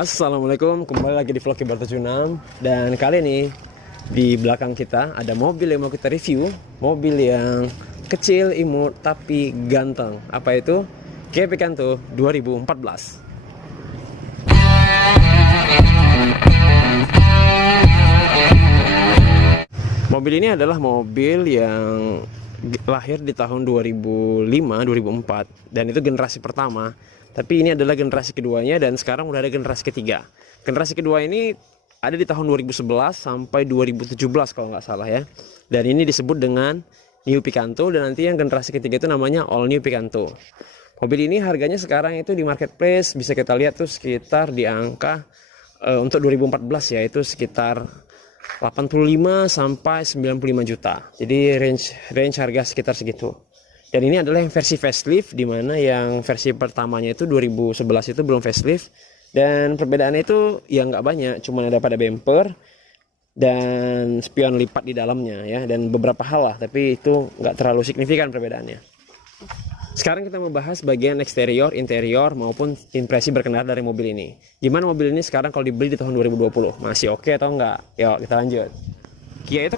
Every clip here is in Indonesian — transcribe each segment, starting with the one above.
Assalamualaikum, kembali lagi di vlog Kibar 76. Dan kali ini di belakang kita ada mobil yang mau kita review. Mobil yang kecil, imut, tapi ganteng. Apa itu? Kia Picanto 2014. Mobil ini adalah mobil yang lahir di tahun 2005-2004 dan itu generasi pertama. Tapi ini adalah generasi keduanya dan sekarang udah ada generasi ketiga. Generasi kedua ini ada di tahun 2011 sampai 2017 kalau nggak salah ya. Dan ini disebut dengan New Picanto dan nanti yang generasi ketiga itu namanya All New Picanto. Mobil ini harganya sekarang itu di marketplace bisa kita lihat tuh sekitar di angka untuk 2014 ya itu sekitar 85 sampai 95 juta. Jadi range harga sekitar segitu. Dan ini adalah yang versi facelift, di mana yang versi pertamanya itu 2011 itu belum facelift. Dan perbedaannya itu ya nggak banyak, cuma ada pada bumper dan spion lipat di dalamnya ya, dan beberapa hal lah, tapi itu nggak terlalu signifikan perbedaannya. Sekarang kita membahas bagian eksterior, interior maupun impresi berkendara dari mobil ini. Gimana mobil ini sekarang kalau dibeli di tahun 2020? Masih oke atau enggak? Yuk kita lanjut. Kia itu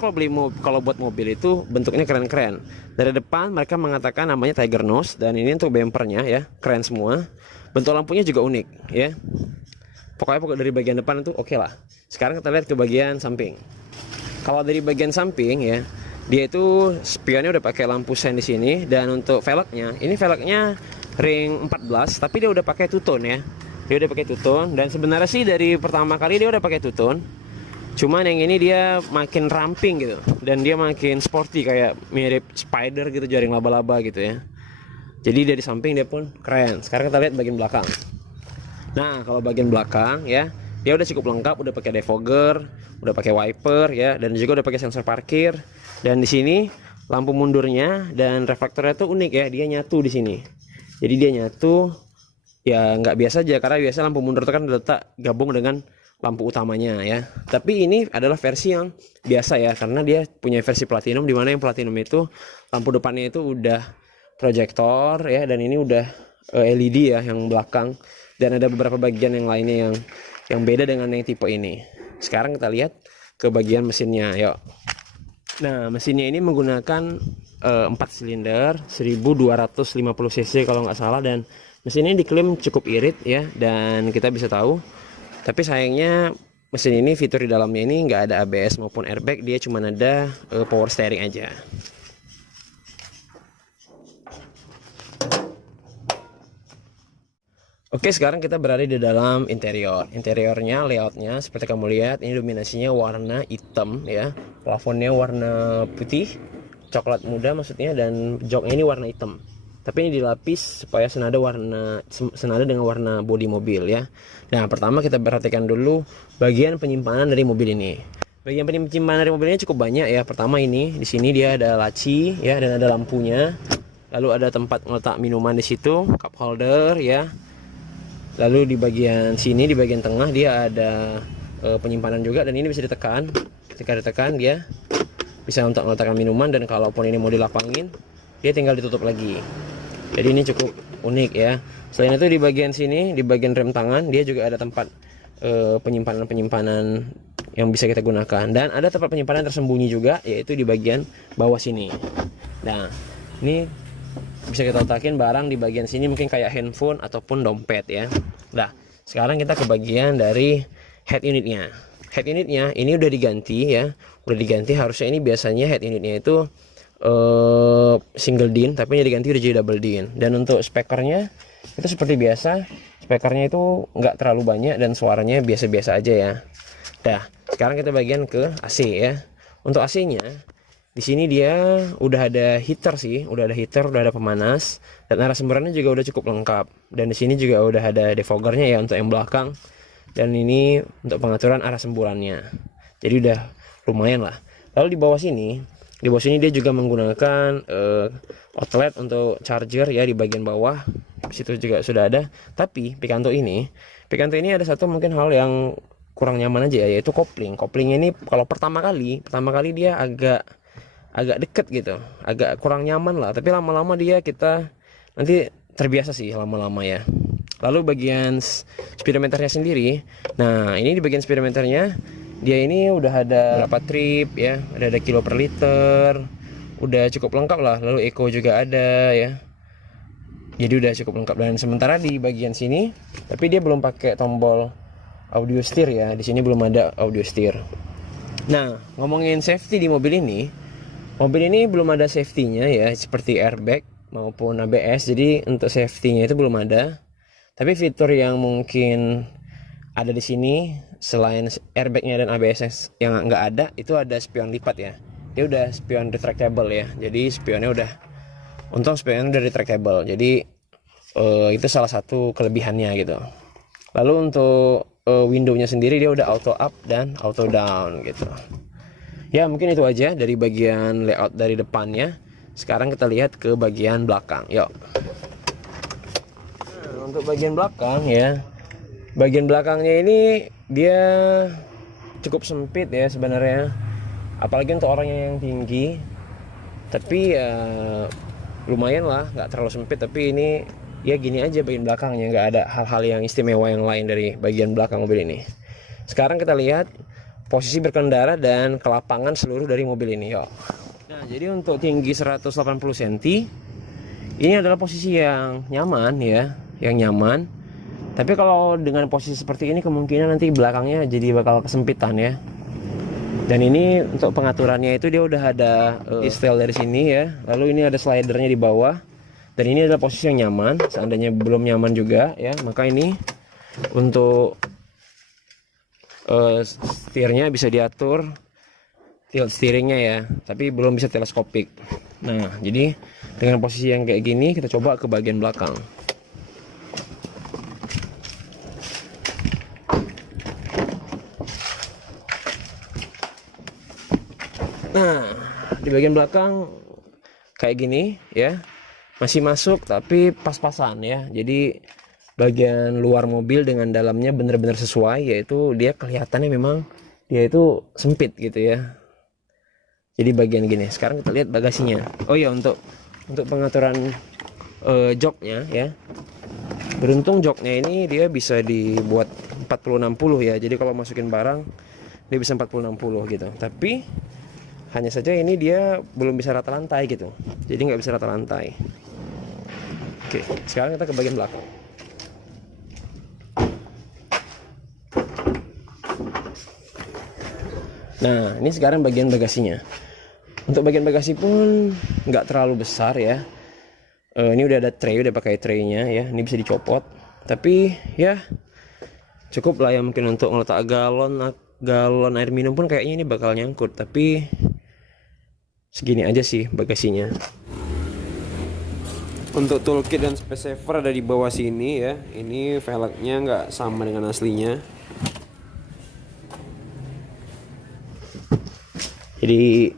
kalau buat mobil itu bentuknya keren-keren. Dari depan mereka mengatakan namanya Tiger Nose dan ini untuk bumpernya ya, keren semua. Bentuk lampunya juga unik ya. Pokoknya dari bagian depan itu oke lah. Sekarang kita lihat ke bagian samping. Kalau dari bagian samping ya, dia itu spionnya udah pakai lampu sen di sini dan untuk velgnya, ini velgnya ring 14 tapi dia udah pakai two-tone ya. Dia udah pakai two-tone dan sebenarnya sih dari pertama kali dia udah pakai two-tone. Cuman yang ini dia makin ramping gitu dan dia makin sporty kayak mirip spider gitu, jaring laba-laba gitu ya. Jadi dari samping dia pun keren. Sekarang kita lihat bagian belakang. Nah, kalau bagian belakang ya, dia udah cukup lengkap, udah pakai defogger, udah pakai wiper ya, dan juga udah pakai sensor parkir. Dan di sini lampu mundurnya dan reflektornya tuh unik ya, dia nyatu di sini. Jadi dia nyatu ya nggak biasa aja, karena biasa lampu mundur itu kan diletak gabung dengan lampu utamanya ya. Tapi ini adalah versi yang biasa ya, karena dia punya versi platinum, dimana yang platinum itu lampu depannya itu udah proyektor ya, dan ini udah LED ya yang belakang, dan ada beberapa bagian yang lainnya yang beda dengan yang tipe ini. Sekarang kita lihat ke bagian mesinnya, yuk. Nah, mesinnya ini menggunakan 4 silinder 1250 cc kalau nggak salah, dan mesin ini diklaim cukup irit ya, dan kita bisa tahu. Tapi sayangnya mesin ini fitur di dalamnya ini nggak ada ABS maupun airbag, dia cuma ada power steering aja. Oke, sekarang kita berada di dalam interior. Interiornya, layoutnya seperti kamu lihat, ini dominasinya warna hitam ya, plafonnya warna putih, coklat muda maksudnya, dan joknya ini warna hitam. Tapi ini dilapis supaya senada dengan warna bodi mobil ya. Nah, pertama kita perhatikan dulu bagian penyimpanan dari mobil ini. Bagian penyimpanan dari mobil ini cukup banyak ya. Pertama ini di sini dia ada laci ya, dan ada lampunya. Lalu ada tempat meletak minuman di situ, cup holder ya. Lalu di bagian sini, di bagian tengah dia ada penyimpanan juga, dan ini bisa ditekan. Ketika ditekan dia bisa untuk meletakkan minuman, dan kalaupun ini mau dilapangin dia tinggal ditutup lagi. Jadi ini cukup unik ya. Selain itu di bagian sini, di bagian rem tangan, dia juga ada tempat penyimpanan yang bisa kita gunakan, dan ada tempat penyimpanan tersembunyi juga, yaitu di bagian bawah sini. Nah, ini bisa kita letakin barang di bagian sini, mungkin kayak handphone ataupun dompet ya. Nah, sekarang kita ke bagian dari head unitnya. Head unitnya ini udah diganti ya, udah diganti. Harusnya ini biasanya head unitnya itu single din, tapi ini diganti udah jadi double din. Dan untuk speakernya itu seperti biasa, speakernya itu nggak terlalu banyak dan suaranya biasa-biasa aja ya. Nah, sekarang kita bagian ke AC ya. Untuk AC-nya di sini dia udah ada heater sih, udah ada pemanas, dan arah semburannya juga udah cukup lengkap. Dan di sini juga udah ada defoggernya ya untuk yang belakang, dan ini untuk pengaturan arah semburannya. Jadi udah lumayan lah. Lalu di bawah sini dia juga menggunakan outlet untuk charger ya di bagian bawah. Di situ juga sudah ada. Tapi Picanto ini ada satu mungkin hal yang kurang nyaman aja ya, yaitu kopling. Koplingnya ini kalau pertama kali dia agak deket gitu, agak kurang nyaman lah. Tapi lama-lama kita nanti terbiasa sih lama-lama ya. Lalu bagian speedometernya sendiri, nah ini di bagian speedometernya dia ini udah ada berapa trip ya, ada kilo per liter, udah cukup lengkap lah. Lalu eco juga ada ya, jadi udah cukup lengkap. Dan sementara di bagian sini, tapi dia belum pakai tombol audio steer ya, di sini belum ada audio steer. Nah, ngomongin safety di mobil ini belum ada safety-nya ya, seperti airbag maupun ABS. Jadi untuk safety-nya itu belum ada. Tapi fitur yang mungkin ada di sini selain airbag-nya dan ABS yang nggak ada, itu ada spion lipat ya. Dia udah spion retractable ya. Jadi spionnya untung spionnya udah retractable. Jadi itu salah satu kelebihannya gitu. Lalu untuk window-nya sendiri dia udah auto up dan auto down gitu. Ya mungkin itu aja dari bagian layout dari depannya. Sekarang kita lihat ke bagian belakang. Yuk. Untuk bagian belakang ya, bagian belakangnya ini dia cukup sempit ya sebenarnya, apalagi untuk orang yang tinggi. Tapi ya lumayan lah, nggak terlalu sempit. Tapi ini ya gini aja bagian belakangnya, nggak ada hal-hal yang istimewa yang lain dari bagian belakang mobil ini. Sekarang kita lihat posisi berkendara dan kelapangan seluruh dari mobil ini. Yuk. Nah, jadi untuk tinggi 180 cm ini adalah posisi yang nyaman ya, yang nyaman. Tapi kalau dengan posisi seperti ini kemungkinan nanti belakangnya jadi bakal kesempitan ya. Dan ini untuk pengaturannya itu dia udah ada setel dari sini ya. Lalu ini ada slidernya di bawah. Dan ini adalah posisi yang nyaman. Seandainya belum nyaman juga ya, maka ini untuk setirnya bisa diatur, tilt steeringnya ya, tapi belum bisa teleskopik. Nah, jadi dengan posisi yang kayak gini kita coba ke bagian belakang. Nah, di bagian belakang kayak gini ya, masih masuk tapi pas-pasan ya. Jadi bagian luar mobil dengan dalamnya benar-benar sesuai, yaitu dia kelihatannya memang dia itu sempit gitu ya. Jadi bagian gini. Sekarang kita lihat bagasinya. Oh ya, untuk pengaturan joknya ya, beruntung joknya ini dia bisa dibuat 40-60 ya. Jadi kalau masukin barang dia bisa 40-60 gitu. Tapi hanya saja ini dia belum bisa rata lantai gitu. Jadi nggak bisa rata lantai. Oke, sekarang kita ke bagian belakang. Nah, ini sekarang bagian bagasinya. Untuk bagian bagasi pun nggak terlalu besar ya. Ini udah ada tray, udah pakai traynya ya. Ini bisa dicopot. Tapi ya cukup lah ya, mungkin untuk ngeletak galon air minum pun kayaknya ini bakal nyangkut. Tapi segini aja sih bagasinya. Untuk toolkit dan space saver ada di bawah sini ya. Ini velgnya nggak sama dengan aslinya. Jadi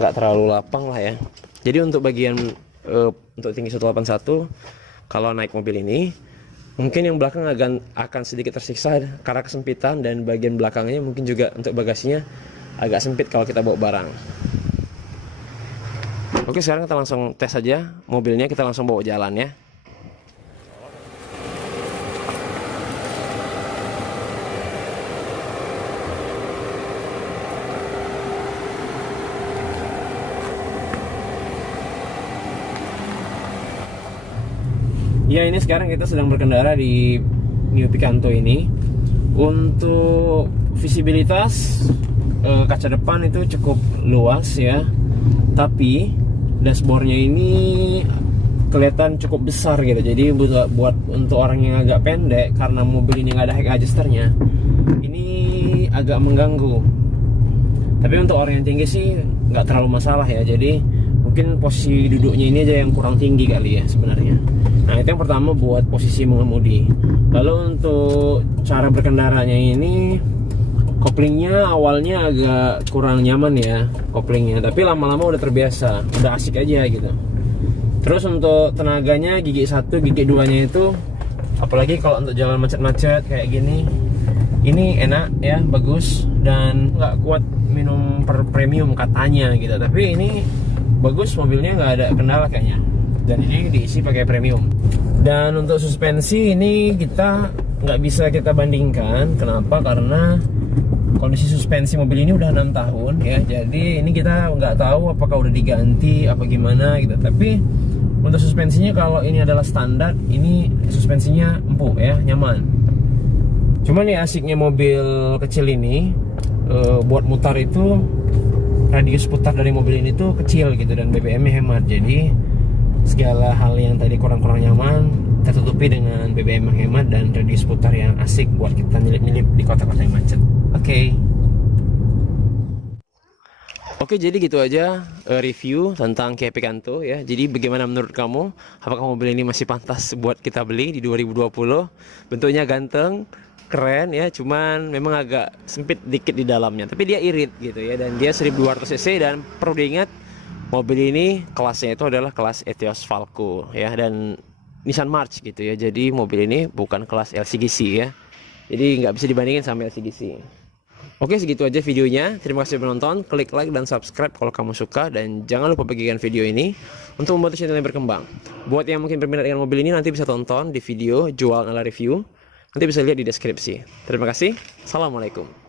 nggak terlalu lapang lah ya. Jadi untuk bagian untuk tinggi 181, kalau naik mobil ini mungkin yang belakang akan sedikit tersiksa karena kesempitan, dan bagian belakangnya mungkin juga untuk bagasinya agak sempit kalau kita bawa barang. Oke, sekarang kita langsung tes aja mobilnya, kita langsung bawa jalan ya. Ya, ini sekarang kita sedang berkendara di New Picanto ini. Untuk visibilitas kaca depan itu cukup luas ya, tapi dashboardnya ini kelihatan cukup besar gitu. Jadi buat untuk orang yang agak pendek, karena mobil ini nggak ada head adjusternya, ini agak mengganggu. Tapi untuk orang yang tinggi sih nggak terlalu masalah ya. Jadi mungkin posisi duduknya ini aja yang kurang tinggi kali ya sebenarnya. Nah, itu yang pertama buat posisi mengemudi. Lalu untuk cara berkendaranya ini, koplingnya awalnya agak kurang nyaman ya koplingnya, tapi lama-lama udah terbiasa, udah asik aja gitu. Terus untuk tenaganya gigi 1, gigi 2 nya itu, apalagi kalau untuk jalan macet-macet kayak gini, ini enak ya, bagus, dan nggak kuat minum per premium katanya gitu. Tapi ini bagus, mobilnya nggak ada kendala kayaknya. dan ini diisi pakai premium. Dan untuk suspensi ini kita nggak bisa kita bandingkan. Kenapa? Karena kondisi suspensi mobil ini udah 6 tahun ya, jadi ini kita nggak tahu apakah udah diganti apa gimana gitu. Tapi untuk suspensinya, kalau ini adalah standar, ini suspensinya empuk ya, nyaman. Cuman ya asiknya mobil kecil ini, buat mutar itu radius putar dari mobil ini tuh kecil gitu, dan BBM-nya hemat. Jadi segala hal yang tadi kurang-kurang nyaman tertutupi dengan BBM yang hemat dan radius putar yang asik buat kita nyelip-nyelip di kota-kota yang macet. Oke, jadi gitu aja review tentang Kia Picanto ya. Jadi bagaimana menurut kamu? Apakah mobil ini masih pantas buat kita beli di 2020? Bentuknya ganteng, keren ya, cuman memang agak sempit dikit di dalamnya. Tapi dia irit gitu ya, dan dia 1200 cc, dan perlu diingat mobil ini kelasnya itu adalah kelas Etios Falco ya, dan Nissan March gitu ya. Jadi mobil ini bukan kelas LCGC ya. Jadi nggak bisa dibandingin sama LCGC. Oke, segitu aja videonya. Terima kasih sudah menonton. Klik like dan subscribe kalau kamu suka, dan jangan lupa bagikan video ini untuk membantu channel ini berkembang. Buat yang mungkin berminat dengan mobil ini, nanti bisa tonton di video jual ala review. Nanti bisa lihat di deskripsi. Terima kasih. Assalamualaikum.